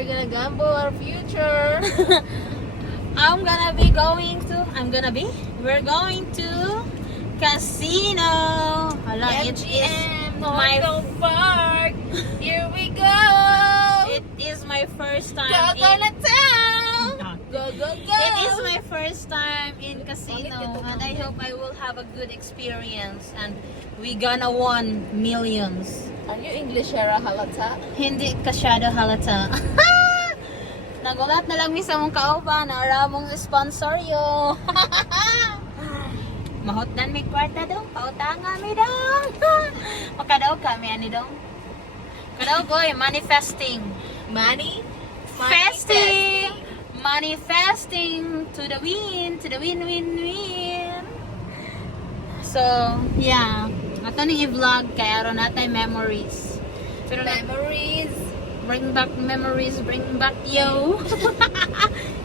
we're gonna gamble our future. We're going to casino. Hala, it is MGM, my Northern Park. Here we go. it is my first time Go, go in na town. Go, go, go. It is my first time in casino, and I hope I will have a good experience, and we gonna won millions. Are you English, Shara Halata? Hindi kasyado halata. Nagulat na lang mi sa mong kauban na aramong sponsor yo. Mahotdan mi kwarta dong, pautanga mi dong. Makadaog kami ani dong. Kadaog koy manifesting. Money? Fasting. Manifesting to the win, win. So, yeah. Ato ni i-vlog kay aron natay memories. Pero Memories. bring back memories, bring back yo.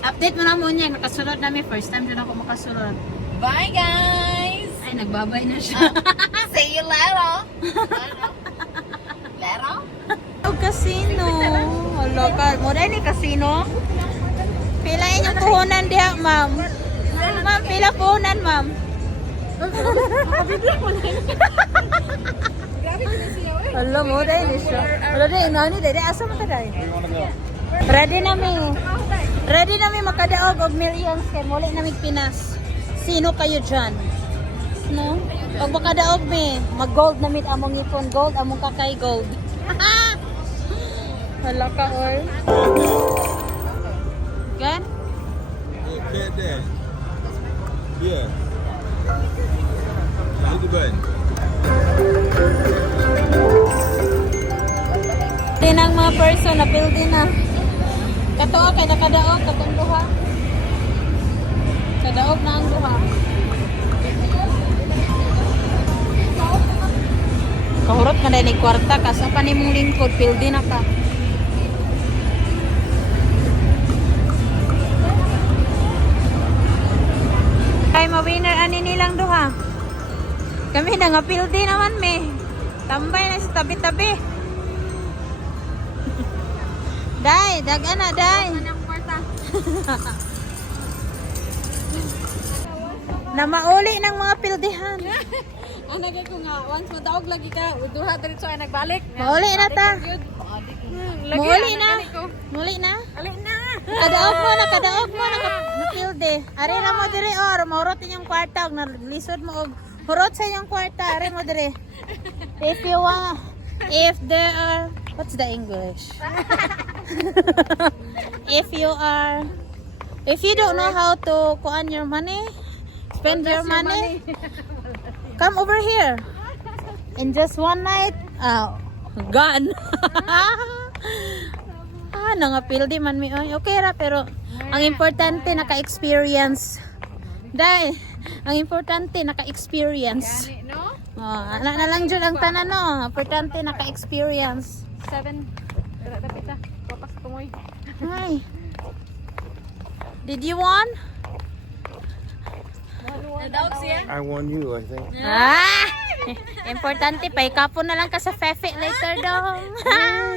Update mo na mo niya, nakasunod namin. First time dyan ako makasunod. Bye, guys. Ay, nagbabay na siya. See you later. Later? Oh, casino. Local. Muna ni casino. Pila inyong puhunan diha, ma'am. Ma'am, pila puhunan, ma'am. Hello, mo dahil siya. Hello, dahil nani, dahil asa mo ka dahil? Ready na mi. Ready na mi makadaog og millions kay muli na mi Pinas. Sino kayo dyan? No? Pag makadaog mi, mag-gold na mi among ipon. Gold, among kakay gold. Hala ka, or. Gan? Okay, there. Yeah. Hit the button. Din ang mga person na pildi na. Katuo kay nakadaog katong duha. Kadaog na ang duha. Kahurot ka dahil kwarta ka sa panimong lingkod pildi na ka. Ay mawinner ani nilang duha. Kami na nga pildi naman me. Tambay na sa tabi-tabi. Day, dagan na, day. Na mauli ng mga pildihan. Ang nagay ko nga, once madaog lagi ka, duha diretso ay nagbalik. Mauli na ta. Mauli na. Mauli na. Alin na. Kadaog mo na napilde. Ari na mo dire or maurot inyong kwarta og nalisod mo og hurot sa inyong kwarta, ari mo dire. If you want, if there are, what's the English? If you don't know how to kuan your money, spend your money, come over here. In just one night, gone. Nangapildi man mi oy. Okay ra pero ang importante naka-experience. Dai, ang importante naka-experience. No? Ana na lang jud ang tanan no. Importante naka-experience. 7. Dapat ta. Papas tumoy. Hi. Did you won? Nadaog siya. I won you, I think. Importante pa ikapon na lang ka sa Fefe later dong.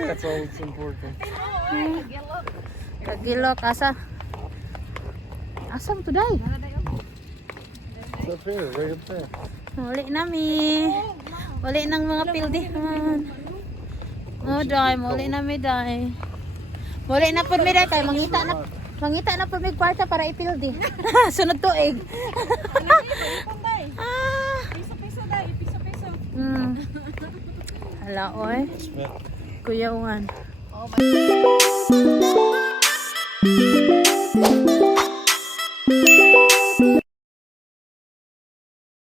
That's all that's important. Kagilok asa. Asam to dai? It's up there, right up there. Uli nami. Uli ng mga pildihan. Oh, dai, muli na mi dai. Muli na pud mi dai kay mangita na pud mi kwarta para ipildi. Sunod tuig. Piso-piso dai, piso-piso. Hala oy. Kuya Juan. Oh my